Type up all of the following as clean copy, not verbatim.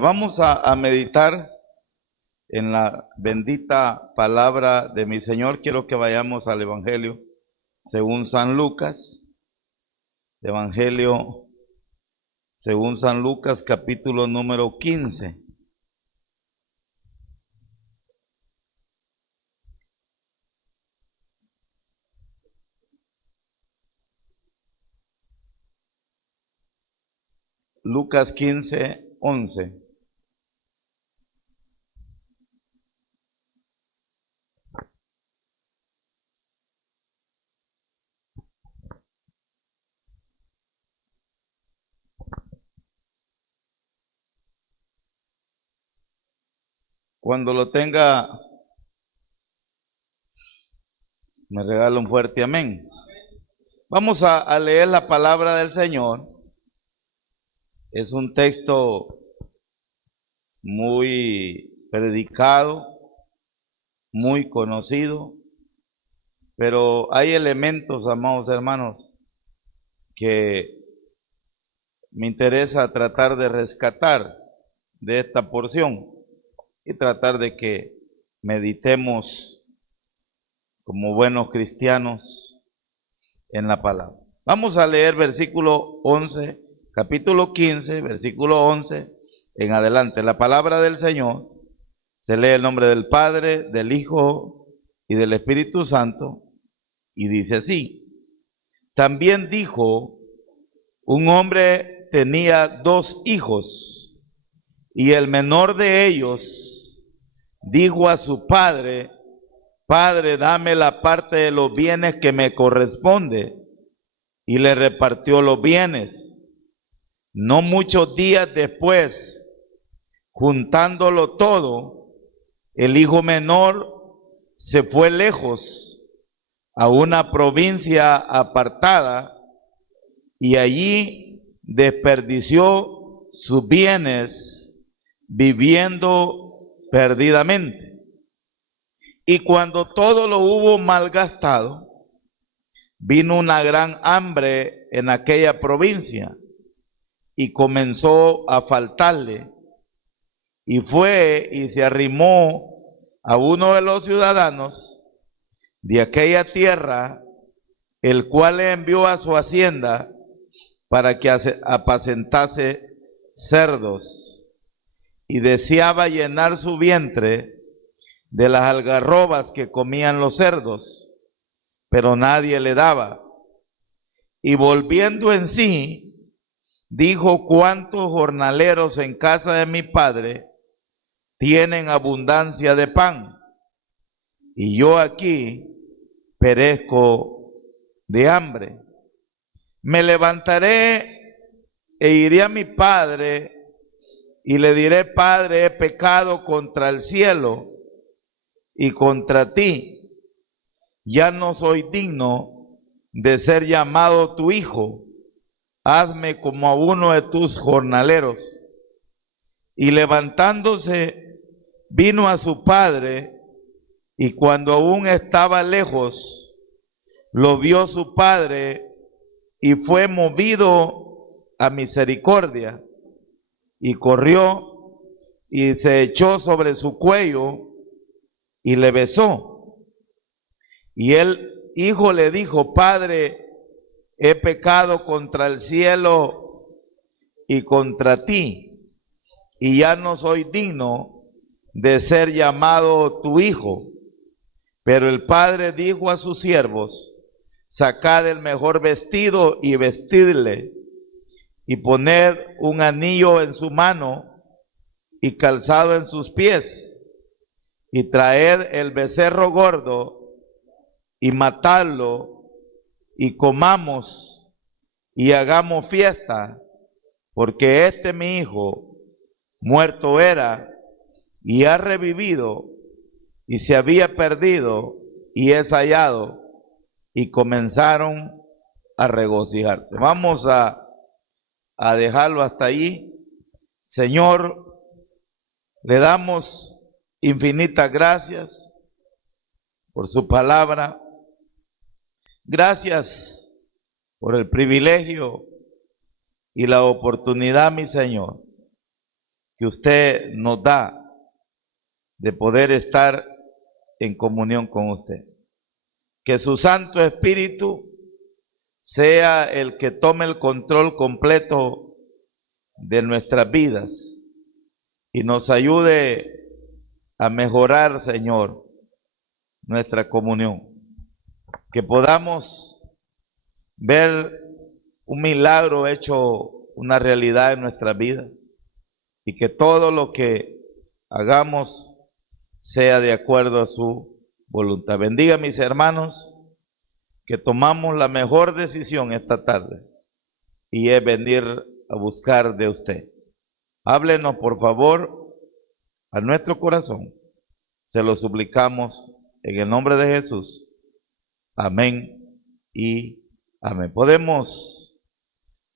Vamos a meditar en la bendita palabra de mi Señor. Quiero que vayamos al Evangelio según San Lucas. Evangelio según San Lucas, capítulo número 15. Lucas 15, 11. Cuando lo tenga, me regala un fuerte amén. Vamos a leer la palabra del Señor. Es un texto muy predicado, muy conocido, pero hay elementos, amados hermanos, que me interesa tratar de rescatar de esta porción y tratar de que meditemos como buenos cristianos en la palabra. Vamos a leer versículo 11, capítulo 15, versículo 11 en adelante. La palabra del Señor se lee en nombre del Padre, del Hijo y del Espíritu Santo, y dice así: también dijo, un hombre tenía 2 hijos, y el menor de ellos dijo a su padre: Padre, dame la parte de los bienes que me corresponde, y le repartió los bienes. No muchos días después, juntándolo todo, el hijo menor se fue lejos a una provincia apartada y allí desperdició sus bienes viviendo perdidamente. Y cuando todo lo hubo malgastado, vino una gran hambre en aquella provincia y comenzó a faltarle. Y fue y se arrimó a uno de los ciudadanos de aquella tierra, el cual le envió a su hacienda para que apacentase cerdos, y deseaba llenar su vientre de las algarrobas que comían los cerdos, pero nadie le daba. Y volviendo en sí, dijo: ¿cuántos jornaleros en casa de mi padre tienen abundancia de pan, y yo aquí perezco de hambre? Me levantaré e iré a mi padre y le diré: Padre, he pecado contra el cielo y contra ti. Ya no soy digno de ser llamado tu hijo. Hazme como a uno de tus jornaleros. Y levantándose, vino a su padre, y cuando aún estaba lejos, lo vio su padre, y fue movido a misericordia, y corrió y se echó sobre su cuello y le besó. Y el hijo le dijo: Padre, he pecado contra el cielo y contra ti, y ya no soy digno de ser llamado tu hijo. Pero el padre dijo a sus siervos: sacad el mejor vestido y vestidle, y poned un anillo en su mano y calzado en sus pies, y traed el becerro gordo y matadlo, y comamos y hagamos fiesta, porque este mi hijo muerto era y ha revivido, y se había perdido y es hallado. Y comenzaron a regocijarse. Vamos a dejarlo hasta ahí. Señor, le damos infinitas gracias por su palabra. Gracias por el privilegio y la oportunidad, mi Señor, que usted nos da de poder estar en comunión con usted. Que su Santo Espíritu sea el que tome el control completo de nuestras vidas y nos ayude a mejorar, Señor, nuestra comunión. Que podamos ver un milagro hecho una realidad en nuestra vida y que todo lo que hagamos sea de acuerdo a su voluntad. Bendiga a mis hermanos, que tomamos la mejor decisión esta tarde y es venir a buscar de usted. Háblenos, por favor, a nuestro corazón. Se lo suplicamos en el nombre de Jesús. Amén y amén. Podemos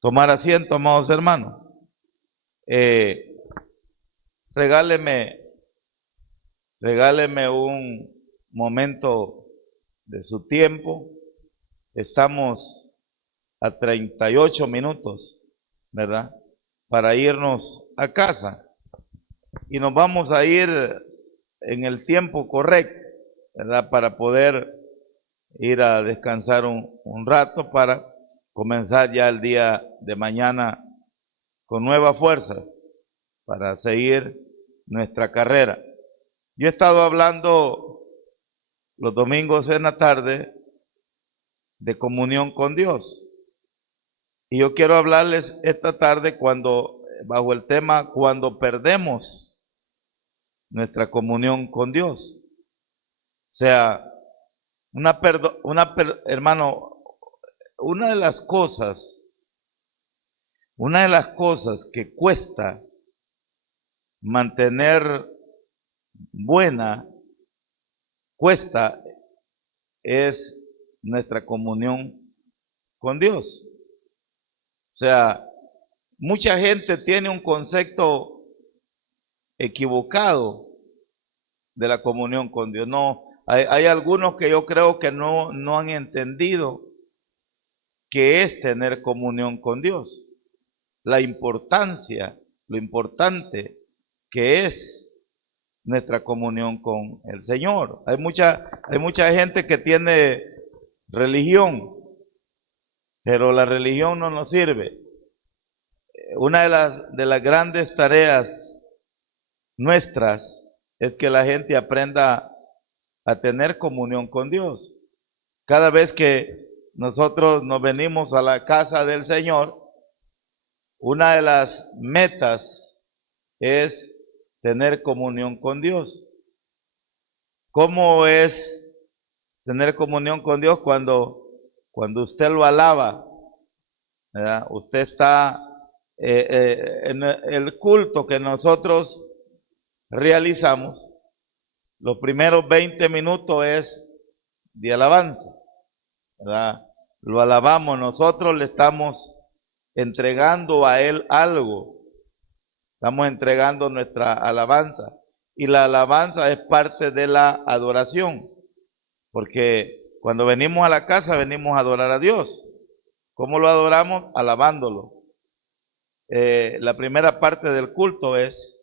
tomar asiento, amados hermanos. Regáleme un momento de su tiempo. Estamos a 38 minutos, ¿verdad? Para irnos a casa. Y nos vamos a ir en el tiempo correcto, ¿verdad? Para poder ir a descansar un rato para comenzar ya el día de mañana con nueva fuerza para seguir nuestra carrera. Yo he estado hablando los domingos en la tarde de comunión con Dios. Y yo quiero hablarles esta tarde bajo el tema, cuando perdemos nuestra comunión con Dios. O sea, hermano, una de las cosas que cuesta mantener es nuestra comunión con Dios. O sea, mucha gente tiene un concepto equivocado de la comunión con Dios. No, hay algunos que yo creo que no han entendido qué es tener comunión con Dios, lo importante que es nuestra comunión con el Señor. Hay mucha gente que tiene religión, pero la religión no nos sirve. Una de las grandes tareas nuestras es que la gente aprenda a tener comunión con Dios. Cada vez que nosotros nos venimos a la casa del Señor, una de las metas es tener comunión con Dios. ¿Cómo es tener comunión con Dios? Cuando usted lo alaba, ¿verdad? Usted está en el culto que nosotros realizamos. Los primeros 20 minutos es de alabanza, ¿verdad? Lo alabamos, nosotros le estamos entregando a Él algo. Estamos entregando nuestra alabanza. Y la alabanza es parte de la adoración. Porque cuando venimos a la casa, venimos a adorar a Dios. ¿Cómo lo adoramos? Alabándolo. La primera parte del culto es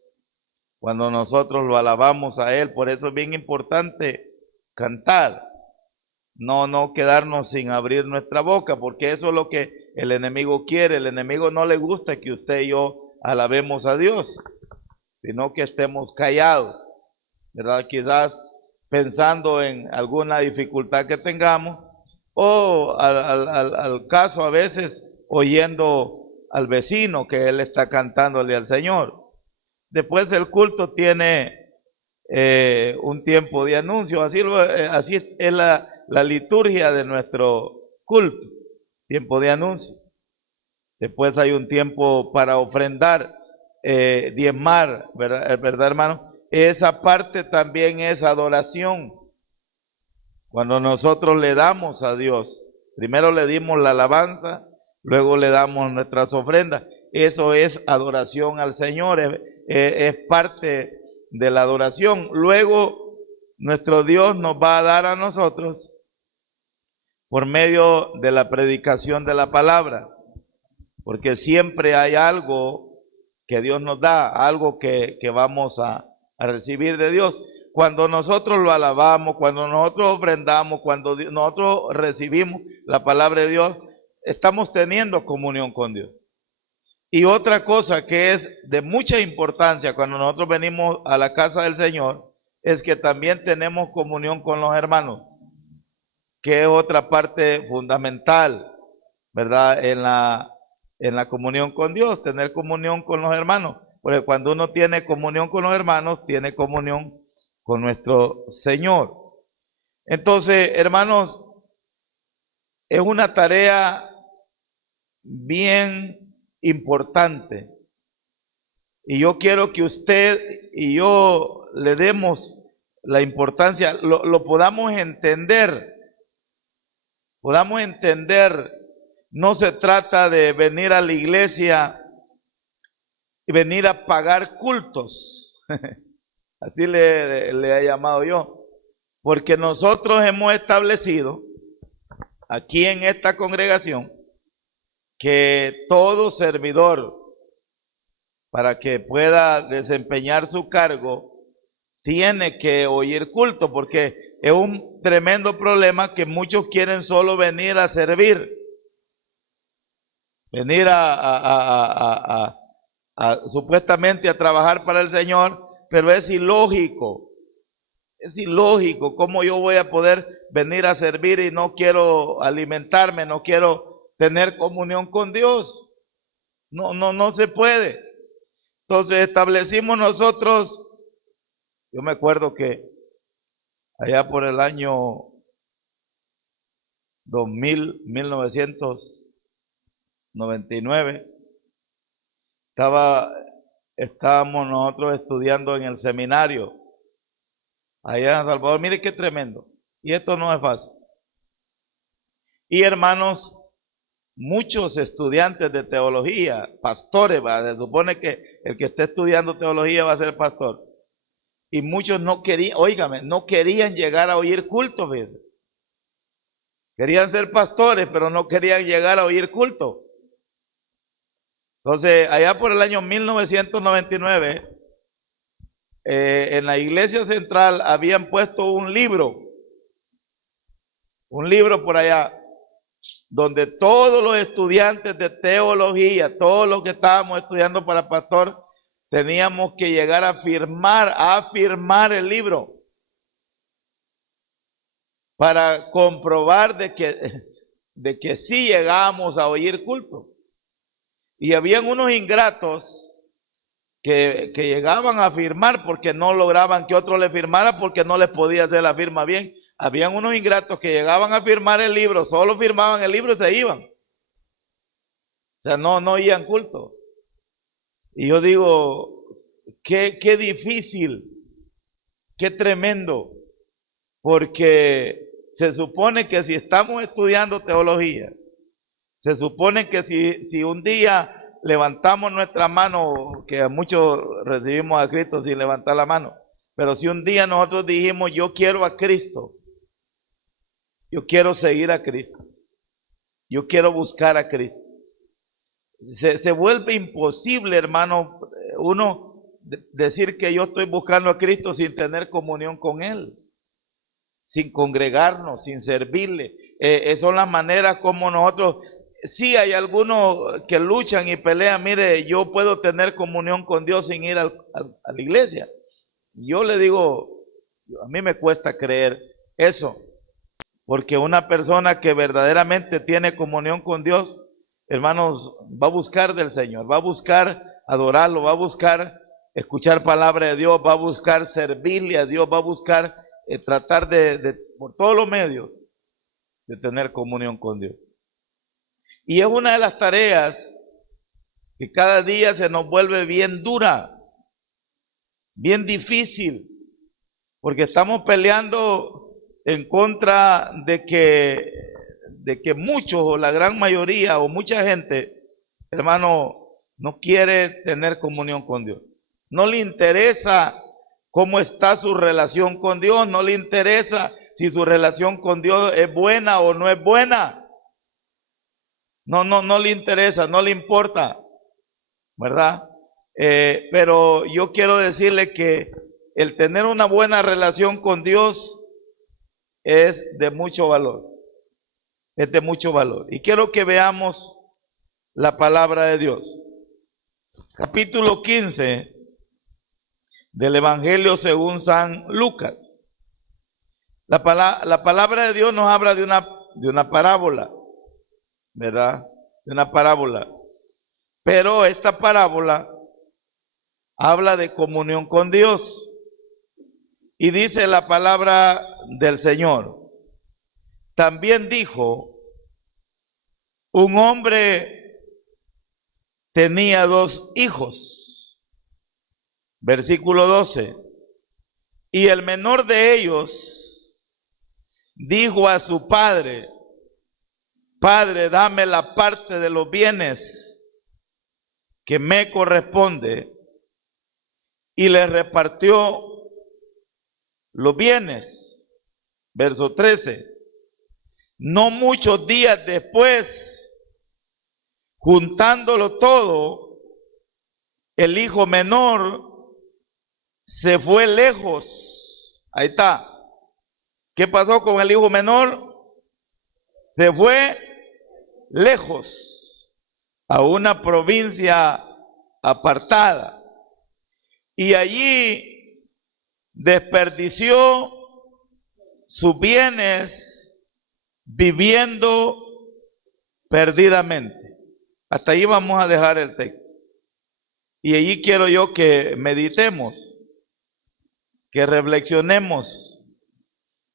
cuando nosotros lo alabamos a Él. Por eso es bien importante cantar. No quedarnos sin abrir nuestra boca, porque eso es lo que el enemigo quiere. El enemigo no le gusta que usted y yo alabemos a Dios, sino que estemos callados, ¿verdad? Quizás pensando en alguna dificultad que tengamos, o al caso a veces oyendo al vecino que él está cantándole al Señor. Después el culto tiene un tiempo de anuncio, así es la liturgia de nuestro culto, tiempo de anuncio. Después hay un tiempo para ofrendar, diezmar, ¿verdad, hermano? Esa parte también es adoración. Cuando nosotros le damos a Dios, primero le dimos la alabanza, luego le damos nuestras ofrendas. Eso es adoración al Señor, es parte de la adoración. Luego nuestro Dios nos va a dar a nosotros por medio de la predicación de la palabra, porque siempre hay algo que Dios nos da, algo que vamos a recibir de Dios. Cuando nosotros lo alabamos, cuando nosotros ofrendamos, cuando nosotros recibimos la palabra de Dios, estamos teniendo comunión con Dios. Y otra cosa que es de mucha importancia cuando nosotros venimos a la casa del Señor, es que también tenemos comunión con los hermanos, que es otra parte fundamental, ¿verdad? En la comunión con Dios, tener comunión con los hermanos. Porque cuando uno tiene comunión con los hermanos, tiene comunión con nuestro Señor. Entonces, hermanos, es una tarea bien importante. Y yo quiero que usted y yo le demos la importancia, lo podamos entender. Podamos entender, no se trata de venir a la iglesia y venir a pagar cultos. Así le he llamado yo. Porque nosotros hemos establecido aquí en esta congregación que todo servidor, para que pueda desempeñar su cargo, tiene que oír culto, porque es un tremendo problema que muchos quieren solo venir a servir, venir supuestamente a trabajar para el Señor, pero es ilógico. Es ilógico. ¿Cómo yo voy a poder venir a servir y no quiero alimentarme, no quiero tener comunión con Dios? No se puede. Entonces establecimos nosotros, yo me acuerdo que allá por el año 1999, estábamos nosotros estudiando en el seminario allá en Salvador. Mire qué tremendo. Y esto no es fácil. Y hermanos, muchos estudiantes de teología, pastores, se supone que el que esté estudiando teología va a ser pastor. Y muchos no querían, óigame, no querían llegar a oír culto, ¿ves? Querían ser pastores, pero no querían llegar a oír culto. Entonces, allá por el año 1999, en la iglesia central habían puesto un libro por allá, donde todos los estudiantes de teología, todos los que estábamos estudiando para pastor, teníamos que llegar a firmar el libro para comprobar de que sí llegábamos a oír culto. Y habían unos ingratos que llegaban a firmar porque no lograban que otro le firmara, porque no les podía hacer la firma bien. Habían unos ingratos que llegaban a firmar el libro, solo firmaban el libro y se iban. O sea, no oían culto. Y yo digo, qué difícil, qué tremendo, porque se supone que si estamos estudiando teología, se supone que si un día levantamos nuestra mano, que muchos recibimos a Cristo sin levantar la mano, pero si un día nosotros dijimos, yo quiero a Cristo, yo quiero seguir a Cristo, yo quiero buscar a Cristo, se vuelve imposible, hermano, uno decir que yo estoy buscando a Cristo sin tener comunión con Él, sin congregarnos, sin servirle. Son las maneras como nosotros, sí hay algunos que luchan y pelean. Mire, yo puedo tener comunión con Dios sin ir a la iglesia. Yo le digo, a mí me cuesta creer eso, porque una persona que verdaderamente tiene comunión con Dios, hermanos, va a buscar del Señor, va a buscar adorarlo, va a buscar escuchar palabra de Dios, va a buscar servirle a Dios, va a buscar tratar por todos los medios de tener comunión con Dios. Y es una de las tareas que cada día se nos vuelve bien dura, bien difícil, porque estamos peleando en contra de que muchos, o la gran mayoría, o mucha gente, hermano, no quiere tener comunión con Dios. No le interesa cómo está su relación con Dios, no le interesa si su relación con Dios es buena o no es buena. No le interesa, no le importa, ¿verdad? Pero yo quiero decirle que el tener una buena relación con Dios es de mucho valor. Es de mucho valor. Y quiero que veamos la palabra de Dios. Capítulo 15 del Evangelio según San Lucas. La palabra de Dios nos habla de una parábola, ¿verdad? De una parábola. Pero esta parábola habla de comunión con Dios. Y dice la palabra del Señor. También dijo, un hombre tenía 2 hijos. Versículo 12. Y el menor de ellos dijo a su padre, Padre, dame la parte de los bienes que me corresponde. Y le repartió los bienes. Verso 13. No muchos días después, juntándolo todo, el hijo menor se fue lejos. Ahí está. ¿Qué pasó con el hijo menor? Se fue lejos a una provincia apartada. Y allí desperdició sus bienes viviendo perdidamente. Hasta ahí vamos a dejar el texto. Y allí quiero yo que meditemos, que reflexionemos,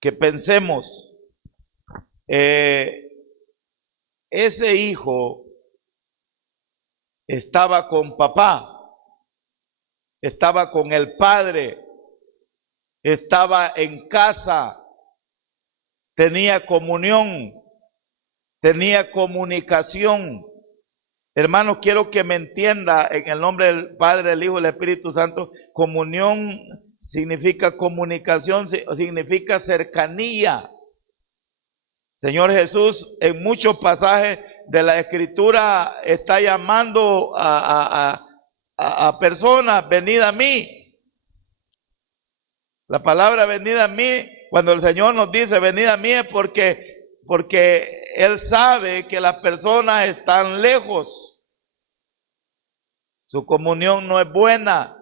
que pensemos. Ese hijo estaba con papá, estaba con el padre, estaba en casa, tenía comunión, tenía comunicación. Hermanos, quiero que me entienda en el nombre del Padre, del Hijo y del Espíritu Santo. Comunión significa comunicación, significa cercanía. Señor Jesús, en muchos pasajes de la Escritura está llamando a personas, venid a mí. La palabra venid a mí, cuando el Señor nos dice venid a mí, es porque Él sabe que las personas están lejos. Su comunión no es buena,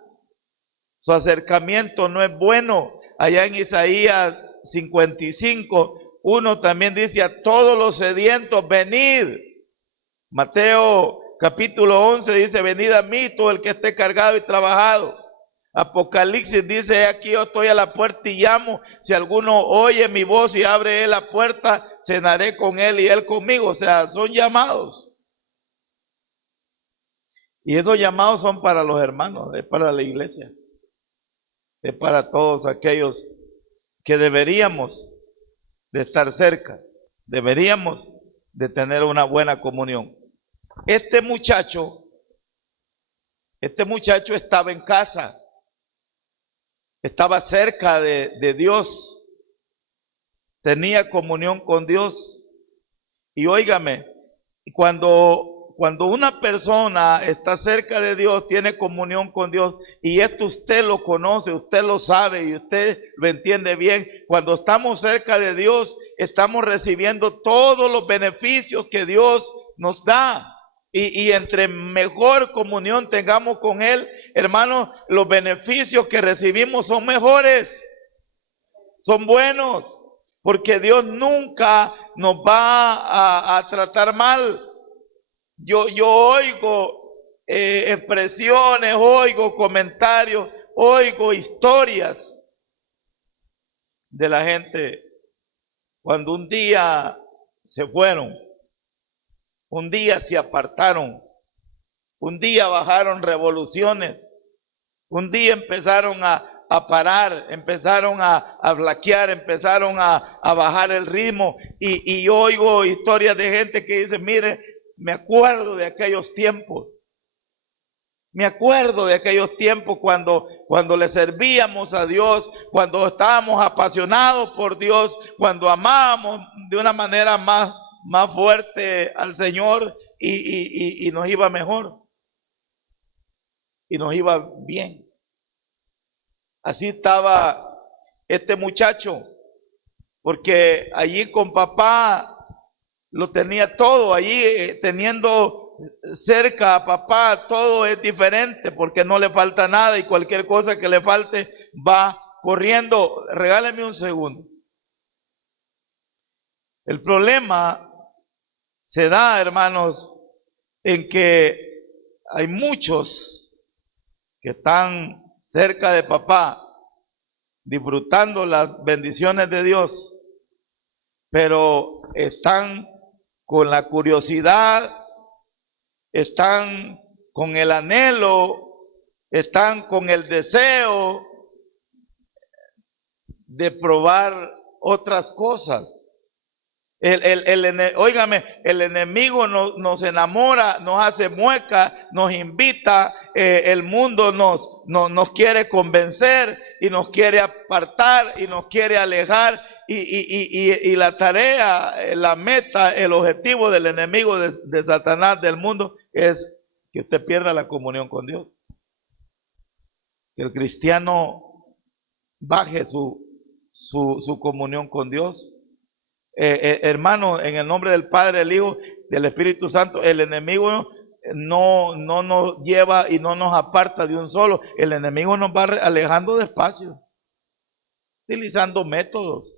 su acercamiento no es bueno. Allá en Isaías 55:1 también dice a todos los sedientos, venid. Mateo capítulo 11 dice, venid a mí todo el que esté cargado y trabajado. Apocalipsis dice, aquí yo estoy a la puerta y llamo, si alguno oye mi voz y abre él la puerta, cenaré con él y él conmigo. O sea, son llamados. Y esos llamados son para los hermanos, es para la iglesia, es para todos aquellos que deberíamos de estar cerca, deberíamos de tener una buena comunión. Este muchacho estaba en casa, estaba cerca de Dios, tenía comunión con Dios. Y óigame, cuando una persona está cerca de Dios, tiene comunión con Dios, y esto usted lo conoce, usted lo sabe y usted lo entiende bien. Cuando estamos cerca de Dios, estamos recibiendo todos los beneficios que Dios nos da. Y entre mejor comunión tengamos con Él, hermanos, los beneficios que recibimos son mejores, son buenos, porque Dios nunca nos va a tratar mal. Yo oigo expresiones, oigo comentarios, oigo historias de la gente cuando un día se fueron, un día se apartaron, un día bajaron revoluciones, un día empezaron a parar, empezaron a flaquear, empezaron a bajar el ritmo. Y yo oigo historias de gente que dice, mire, me acuerdo de aquellos tiempos. Me acuerdo de aquellos tiempos cuando le servíamos a Dios, cuando estábamos apasionados por Dios, cuando amábamos de una manera más fuerte al Señor y nos iba mejor. y nos iba bien. Así estaba este muchacho, porque allí con papá lo tenía todo, allí teniendo cerca a papá todo es diferente, porque no le falta nada y cualquier cosa que le falte va corriendo. Regáleme un segundo. El problema se da, hermanos, en que hay muchos que están cerca de papá, disfrutando las bendiciones de Dios, pero están con la curiosidad, están con el anhelo, están con el deseo de probar otras cosas. Óigame, el enemigo nos enamora, nos hace mueca, nos invita, el mundo nos quiere convencer y nos quiere apartar y nos quiere alejar, y la tarea, la meta, el objetivo del enemigo de Satanás, del mundo, es que usted pierda la comunión con Dios, que el cristiano baje su comunión con Dios. Hermano, en el nombre del Padre, del Hijo, del Espíritu Santo, el enemigo no nos lleva y no nos aparta de un solo. El enemigo nos va alejando despacio, utilizando métodos,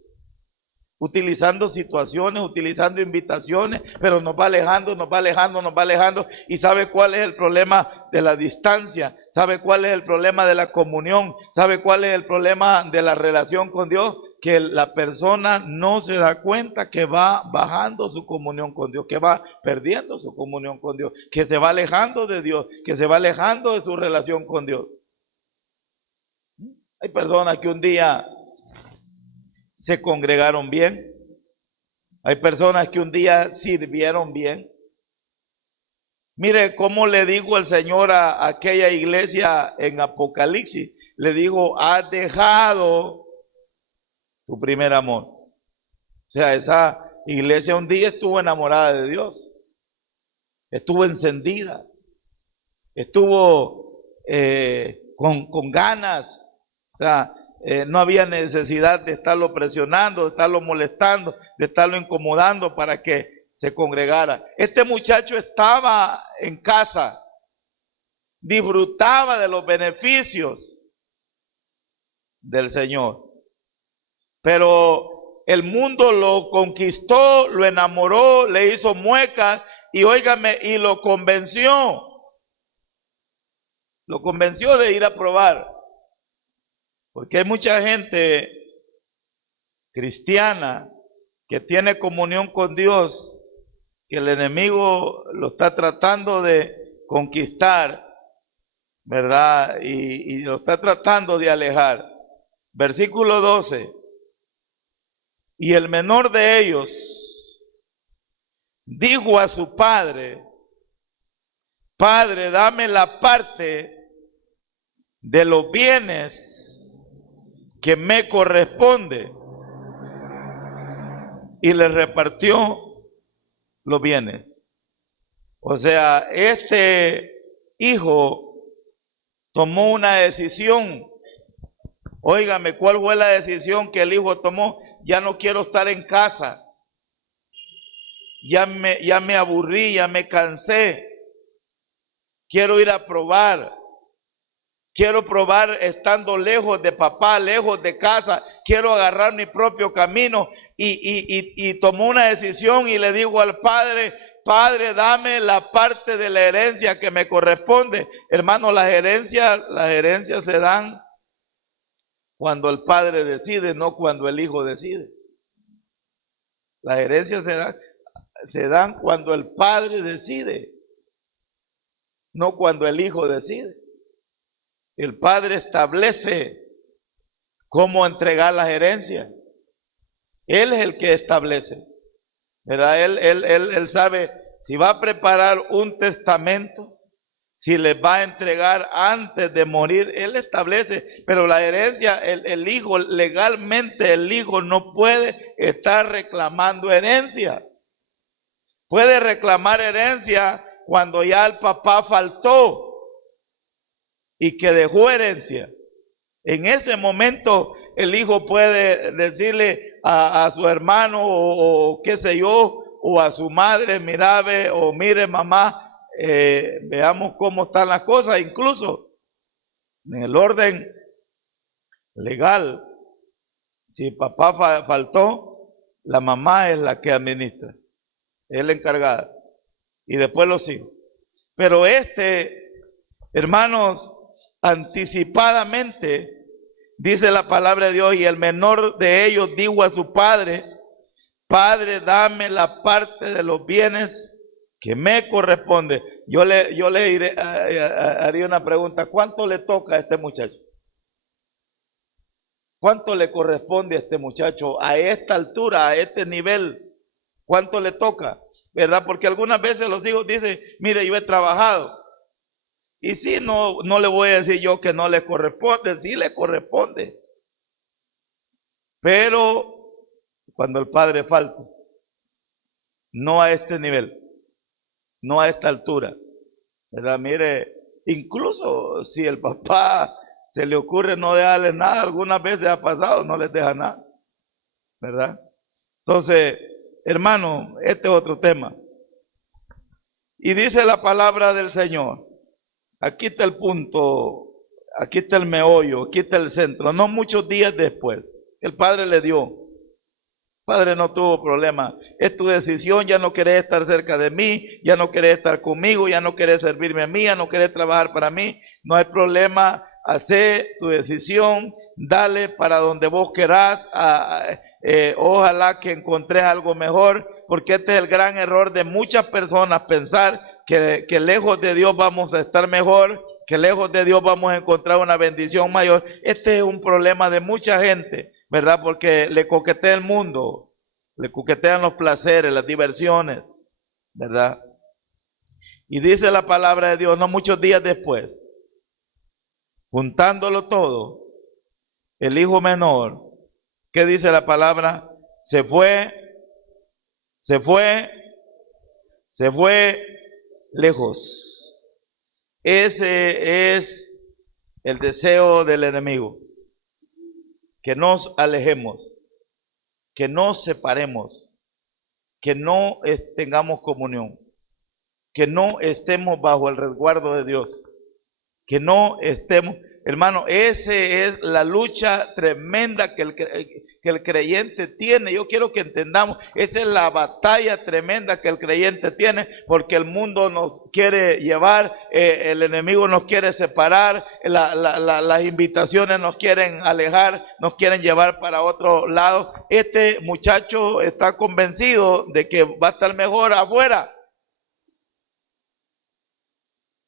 utilizando situaciones, utilizando invitaciones, pero nos va alejando, nos va alejando, nos va alejando. ¿Y sabe cuál es el problema de la distancia? ¿Sabe cuál es el problema de la comunión? ¿Sabe cuál es el problema de la relación con Dios? Que la persona no se da cuenta que va bajando su comunión con Dios, que va perdiendo su comunión con Dios, que se va alejando de Dios, que se va alejando de su relación con Dios. Hay personas que un día se congregaron bien, hay personas que un día sirvieron bien. Mire cómo le dijo el Señor a aquella iglesia en Apocalipsis, le dijo: has dejado tu primer amor. O sea, esa iglesia un día estuvo enamorada de Dios, estuvo encendida, estuvo con ganas. O sea, no había necesidad de estarlo presionando, de estarlo molestando, de estarlo incomodando para que se congregara. Este muchacho estaba en casa, disfrutaba de los beneficios del Señor, pero el mundo lo conquistó, lo enamoró, le hizo muecas y óigame, y lo convenció de ir a probar. Porque hay mucha gente cristiana que tiene comunión con Dios, que el enemigo lo está tratando de conquistar, ¿verdad? Y lo está tratando de alejar. Versículo 12. Y el menor de ellos dijo a su padre: Padre, dame la parte de los bienes que me corresponde. Y le repartió los bienes. O sea, este hijo tomó una decisión. Óigame, ¿cuál fue la decisión que el hijo tomó? Ya no quiero estar en casa. Ya me aburrí, ya me cansé. Quiero ir a probar. Quiero probar estando lejos de papá, lejos de casa. Quiero agarrar mi propio camino. Y tomó una decisión y le dijo al padre: Padre, dame la parte de la herencia que me corresponde. Hermano, las herencias se dan cuando el padre decide, no cuando el hijo decide. Las herencias se dan cuando el padre decide, no cuando el hijo decide. El padre establece cómo entregar las herencias. Él es el que establece, ¿verdad? Él sabe si va a preparar un testamento, si les va a entregar antes de morir. Él establece, pero la herencia, el hijo, legalmente el hijo no puede estar reclamando herencia. Puede reclamar herencia cuando ya el papá faltó. y que dejó herencia, en ese momento el hijo puede decirle a su hermano o qué sé yo, o a su madre, mira, o mire mamá, veamos cómo están las cosas. Incluso en el orden legal, si papá faltó, la mamá es la que administra, es la encargada, y después los hijos. Pero hermanos, anticipadamente dice la palabra de Dios, y el menor de ellos dijo a su padre: Padre, dame la parte de los bienes que me corresponde. Yo le haría una pregunta: ¿cuánto le toca a este muchacho? ¿Cuánto le corresponde a este muchacho a esta altura, a este nivel? ¿Cuánto le toca? ¿Verdad? Porque algunas veces los hijos dicen: mire, yo he trabajado. Y sí, no le voy a decir yo que no le corresponde, sí le corresponde. Pero cuando el padre falta, no a este nivel, no a esta altura, ¿verdad? Mire, incluso si el papá se le ocurre no dejarles nada, algunas veces ha pasado, no les deja nada, ¿verdad? Entonces, hermano, este es otro tema. Y dice la palabra del Señor, aquí está el punto, aquí está el meollo, aquí está el centro. No muchos días después, el padre le dio. Padre, no tuvo problema. Es tu decisión, ya no querés estar cerca de mí, ya no querés estar conmigo, ya no querés servirme a mí, ya no querés trabajar para mí. No hay problema, hacé tu decisión, dale para donde vos querás. Ojalá que encontrés algo mejor, porque este es el gran error de muchas personas, pensar que lejos de Dios vamos a estar mejor, que lejos de Dios vamos a encontrar una bendición mayor. Este es un problema de mucha gente, ¿verdad? Porque le coquetea el mundo, le coquetean los placeres, las diversiones, ¿verdad? Y dice la palabra de Dios, no muchos días después, juntándolo todo, el hijo menor, ¿qué dice la palabra? Se fue lejos. Ese es el deseo del enemigo, que nos alejemos, que nos separemos, que no tengamos comunión, que no estemos bajo el resguardo de Dios, que no estemos, hermano, esa es la lucha tremenda que el creyente tiene. Yo quiero que entendamos, esa es la batalla tremenda que el creyente tiene, porque el mundo nos quiere llevar, el enemigo nos quiere separar, las invitaciones nos quieren alejar, nos quieren llevar para otro lado. Este muchacho está convencido de que va a estar mejor afuera,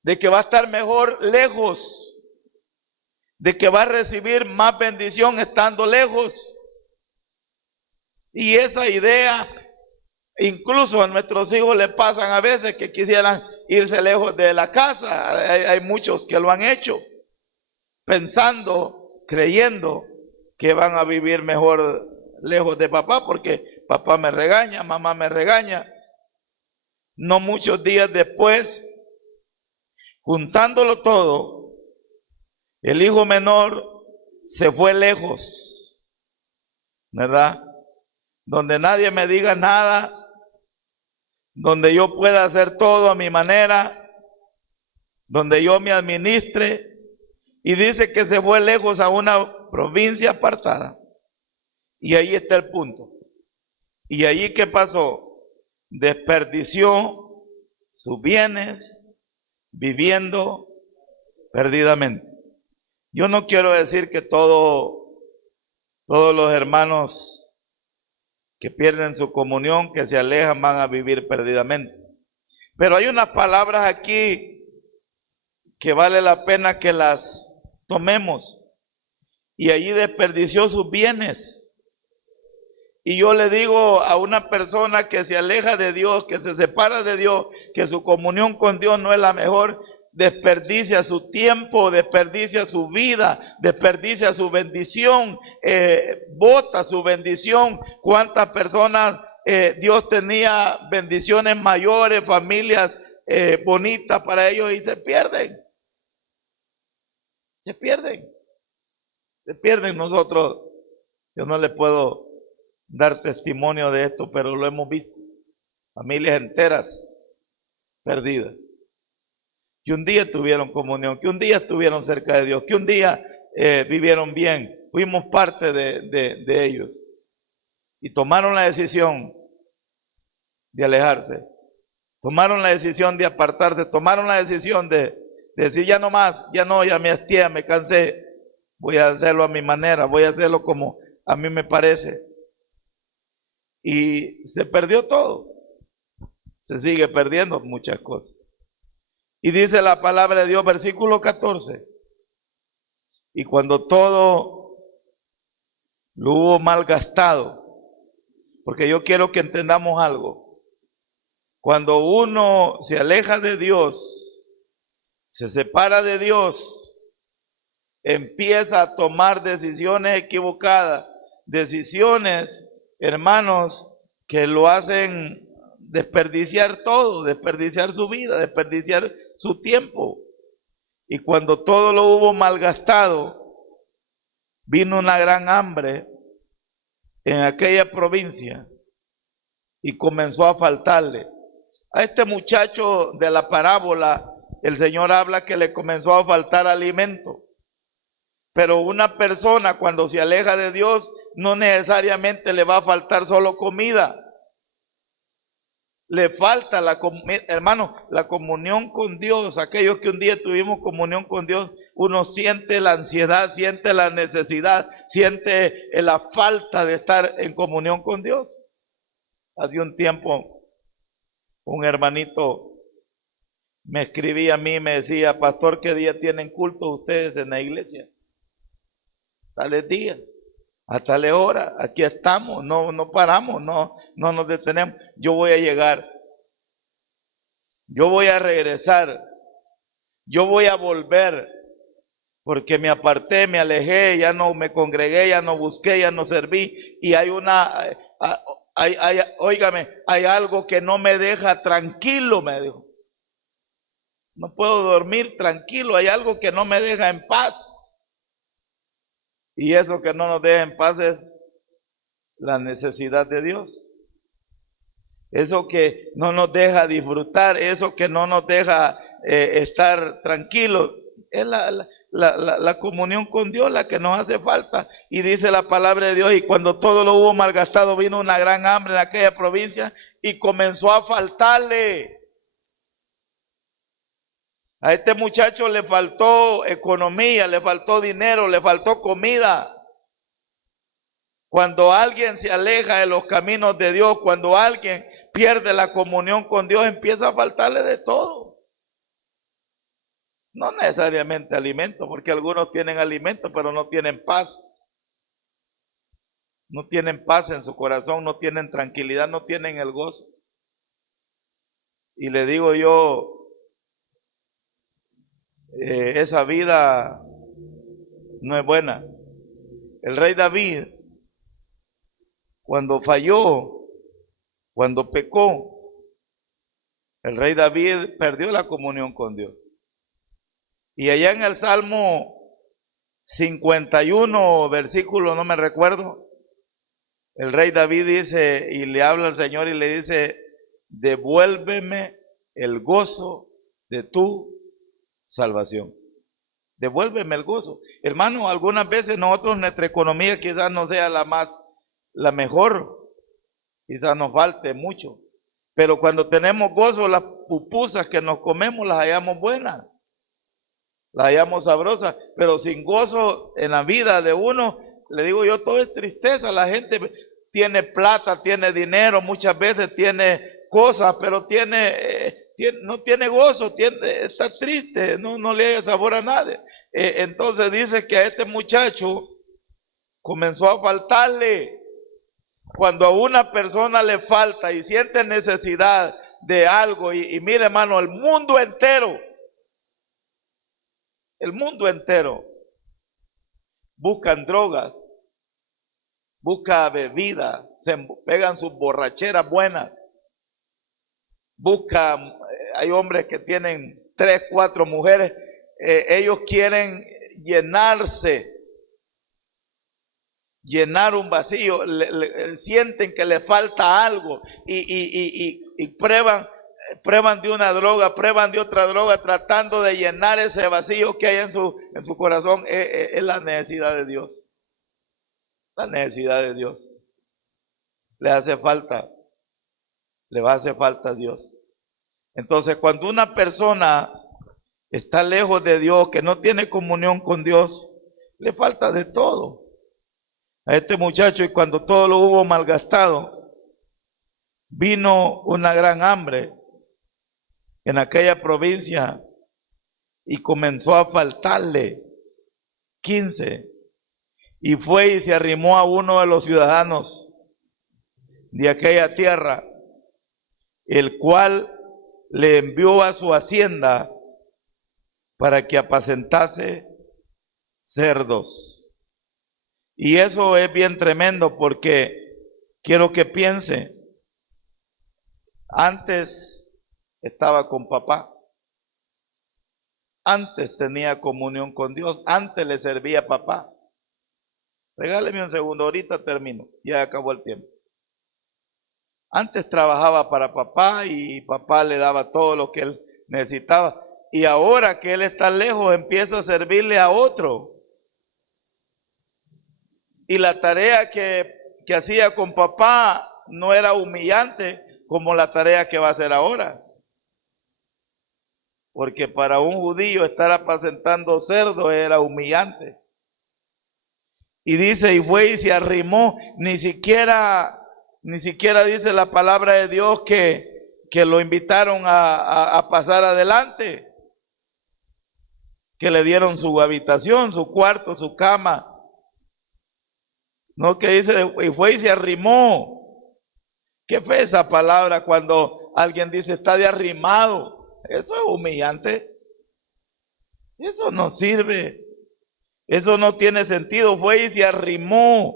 de que va a estar mejor lejos, de que va a recibir más bendición estando lejos. Y esa idea, incluso a nuestros hijos les pasan a veces que quisieran irse lejos de la casa. Hay muchos que lo han hecho, pensando, creyendo que van a vivir mejor lejos de papá, porque papá me regaña, mamá me regaña. No muchos días después, juntándolo todo, el hijo menor se fue lejos, ¿verdad? Donde nadie me diga nada, donde yo pueda hacer todo a mi manera, donde yo me administre. Y dice que se fue lejos a una provincia apartada. Y ahí está el punto. ¿Y ahí qué pasó? Desperdició sus bienes viviendo perdidamente. Yo no quiero decir que todos los hermanos que pierden su comunión, que se alejan, van a vivir perdidamente. Pero hay unas palabras aquí que vale la pena que las tomemos. Y allí desperdició sus bienes. Y yo le digo a una persona que se aleja de Dios, que se separa de Dios, que su comunión con Dios no es la mejor, desperdicia su tiempo, desperdicia su vida, desperdicia su bendición, bota su bendición. ¿Cuántas personas Dios tenía bendiciones mayores, familias bonitas para ellos, y se pierden? Se pierden. Se pierden. Nosotros, yo no le puedo dar testimonio de esto, pero lo hemos visto. Familias enteras perdidas. Que un día tuvieron comunión, que un día estuvieron cerca de Dios, que un día vivieron bien. Fuimos parte de ellos. Y tomaron la decisión de alejarse. Tomaron la decisión de apartarse. Tomaron la decisión de decir ya no más, ya no, ya me hastié, me cansé. Voy a hacerlo a mi manera, voy a hacerlo como a mí me parece. Y se perdió todo. Se sigue perdiendo muchas cosas. Y dice la palabra de Dios, versículo 14. Y cuando todo lo hubo malgastado, porque yo quiero que entendamos algo. Cuando uno se aleja de Dios, se separa de Dios, empieza a tomar decisiones equivocadas, decisiones, hermanos, que lo hacen desperdiciar todo, desperdiciar su vida, desperdiciar su tiempo. Y cuando todo lo hubo malgastado, vino una gran hambre en aquella provincia y comenzó a faltarle. A este muchacho de la parábola, el Señor habla que le comenzó a faltar alimento. Pero una persona cuando se aleja de Dios, no necesariamente le va a faltar solo comida. Le falta hermano, la comunión con Dios. Aquellos que un día tuvimos comunión con Dios, uno siente la ansiedad, siente la necesidad, siente la falta de estar en comunión con Dios. Hace un tiempo, un hermanito me escribía a mí, me decía, pastor, ¿qué día tienen culto ustedes en la iglesia? Tales días, a tales horas, aquí estamos, no paramos, no nos detenemos. Yo voy a llegar, yo voy a regresar, yo voy a volver, porque me aparté, me alejé, ya no me congregué, ya no busqué, ya no serví, y hay óigame, hay algo que no me deja tranquilo, me dijo. No puedo dormir tranquilo, hay algo que no me deja en paz. Y eso que no nos deja en paz es la necesidad de Dios. Eso que no nos deja disfrutar, eso que no nos deja estar tranquilos, es la comunión con Dios la que nos hace falta. Y dice la palabra de Dios, y cuando todo lo hubo malgastado, vino una gran hambre en aquella provincia y comenzó a faltarle. A este muchacho le faltó economía, le faltó dinero, le faltó comida. Cuando alguien se aleja de los caminos de Dios, cuando alguien pierde la comunión con Dios, empieza a faltarle de todo. No necesariamente alimento, porque algunos tienen alimento, pero no tienen paz. No tienen paz en su corazón, no tienen tranquilidad, no tienen el gozo. Y le digo yo, esa vida no es buena. El rey David, cuando falló, cuando pecó, el rey David perdió la comunión con Dios. Y allá en el Salmo 51, versículo, no me recuerdo, el rey David dice, y le habla al Señor y le dice, devuélveme el gozo de tu salvación. Devuélveme el gozo. Hermano, algunas veces nosotros, nuestra economía quizás no sea la mejor, quizás nos falte mucho, pero cuando tenemos gozo, las pupusas que nos comemos las hallamos buenas, las hallamos sabrosas, pero sin gozo en la vida de uno, le digo yo, todo es tristeza. La gente tiene plata, tiene dinero, muchas veces tiene cosas, pero no tiene gozo, está triste, no le da sabor a nada. Entonces dice que a este muchacho comenzó a faltarle. Cuando a una persona le falta y siente necesidad de algo, y mire, hermano, el mundo entero buscan drogas, busca bebida, se pegan sus borracheras buenas, buscan, hay hombres que tienen 3, 4 mujeres, ellos quieren llenarse, llenar un vacío, sienten que le falta algo y prueban de una droga, prueban de otra droga, tratando de llenar ese vacío que hay en su corazón. Es la necesidad de Dios. La necesidad de Dios. Le hace falta a Dios. Entonces, cuando una persona está lejos de Dios, que no tiene comunión con Dios, le falta de todo. A este muchacho, y cuando todo lo hubo malgastado, vino una gran hambre en aquella provincia y comenzó a faltarle 15. Y fue y se arrimó a uno de los ciudadanos de aquella tierra, el cual le envió a su hacienda para que apacentase cerdos. Y eso es bien tremendo, porque quiero que piense, antes estaba con papá, antes tenía comunión con Dios, antes le servía a papá. Regáleme un segundo, ahorita termino, ya acabó el tiempo. Antes trabajaba para papá y papá le daba todo lo que él necesitaba. Y ahora que él está lejos, empieza a servirle a otro. Y la tarea que hacía con papá no era humillante como la tarea que va a hacer ahora. Porque para un judío estar apacentando cerdos era humillante. Y dice, y fue y se arrimó, ni siquiera dice la palabra de Dios que lo invitaron a pasar adelante, que le dieron su habitación, su cuarto, su cama. No, que dice, y fue y se arrimó. ¿Qué fue esa palabra cuando alguien dice está de arrimado? Eso es humillante. Eso no sirve. Eso no tiene sentido. Fue y se arrimó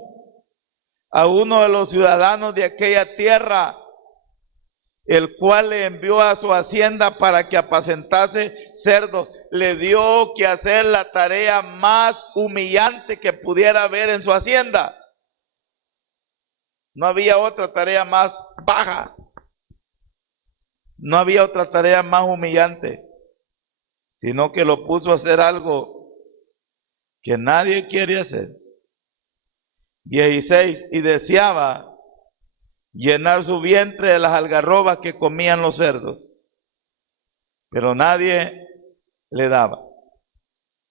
a uno de los ciudadanos de aquella tierra, el cual le envió a su hacienda para que apacentase cerdos. Le dio que hacer la tarea más humillante que pudiera haber en su hacienda. No había otra tarea más baja. No había otra tarea más humillante, sino que lo puso a hacer algo que nadie quiere hacer. 16, y deseaba llenar su vientre de las algarrobas que comían los cerdos, pero nadie le daba.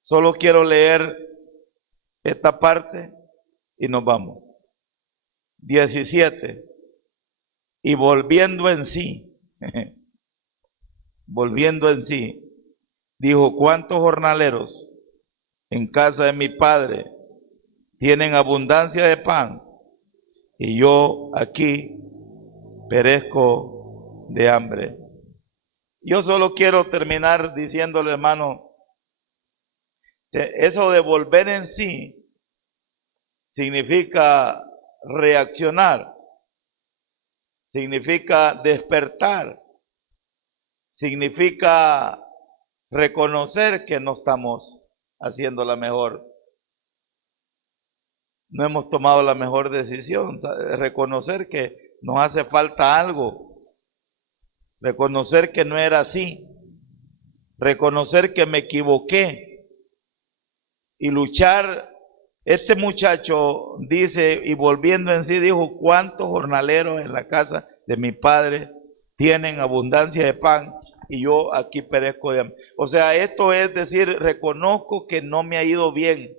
Solo quiero leer esta parte y nos vamos. 17, y volviendo en sí, dijo, ¿cuántos jornaleros en casa de mi padre tienen abundancia de pan, y yo aquí perezco de hambre? Yo solo quiero terminar diciéndole, hermano, eso de volver en sí significa reaccionar, significa despertar, significa reconocer que no estamos haciendo la mejor, no hemos tomado la mejor decisión, reconocer que nos hace falta algo, reconocer que no era así, reconocer que me equivoqué y luchar. Este muchacho dice, y volviendo en sí, dijo, ¿cuántos jornaleros en la casa de mi padre tienen abundancia de pan y yo aquí perezco de hambre? O sea, esto es decir, reconozco que no me ha ido bien.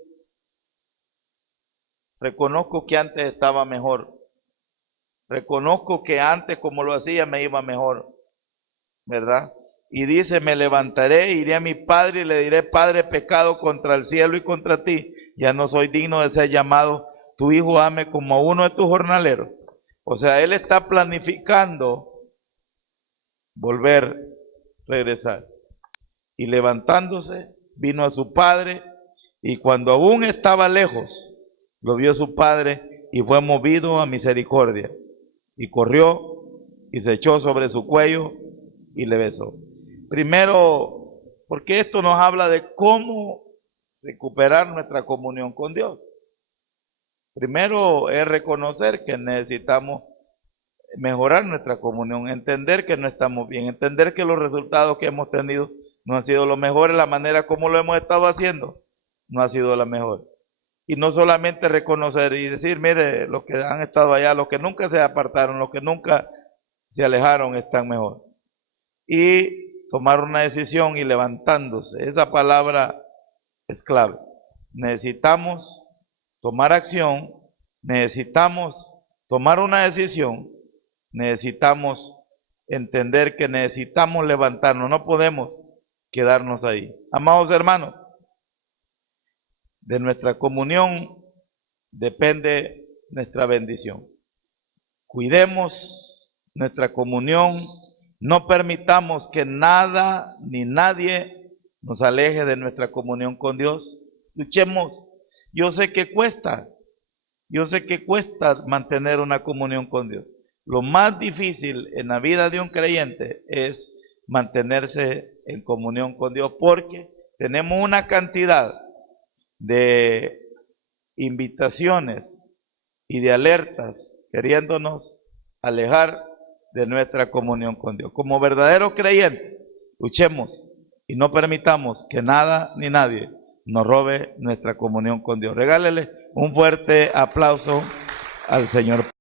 Reconozco que antes estaba mejor. Reconozco que antes como lo hacía me iba mejor, ¿verdad? Y dice, me levantaré, iré a mi padre y le diré, Padre, he pecado contra el cielo y contra ti. Ya no soy digno de ser llamado tu hijo, ame como a uno de tus jornaleros. O sea, él está planificando volver, regresar. Y levantándose, vino a su padre, y cuando aún estaba lejos, lo vio su padre y fue movido a misericordia. Y corrió y se echó sobre su cuello y le besó. Primero, porque esto nos habla de cómo recuperar nuestra comunión con Dios. Primero es reconocer que necesitamos mejorar nuestra comunión, entender que no estamos bien, entender que los resultados que hemos tenido no han sido los mejores, la manera como lo hemos estado haciendo no ha sido la mejor. Y no solamente reconocer y decir, mire, los que han estado allá, los que nunca se apartaron, los que nunca se alejaron están mejor. Y tomar una decisión y levantándose. Esa palabra es clave. Necesitamos tomar acción, necesitamos tomar una decisión, necesitamos entender que necesitamos levantarnos, no podemos quedarnos ahí. Amados hermanos, de nuestra comunión depende nuestra bendición. Cuidemos nuestra comunión, no permitamos que nada ni nadie nos aleje de nuestra comunión con Dios. Luchemos. Yo sé que cuesta mantener una comunión con Dios. Lo más difícil en la vida de un creyente es mantenerse en comunión con Dios, porque tenemos una cantidad de invitaciones y de alertas queriéndonos alejar de nuestra comunión con Dios. Como verdaderos creyentes, luchemos y no permitamos que nada ni nadie nos robe nuestra comunión con Dios. Regálele un fuerte aplauso al Señor.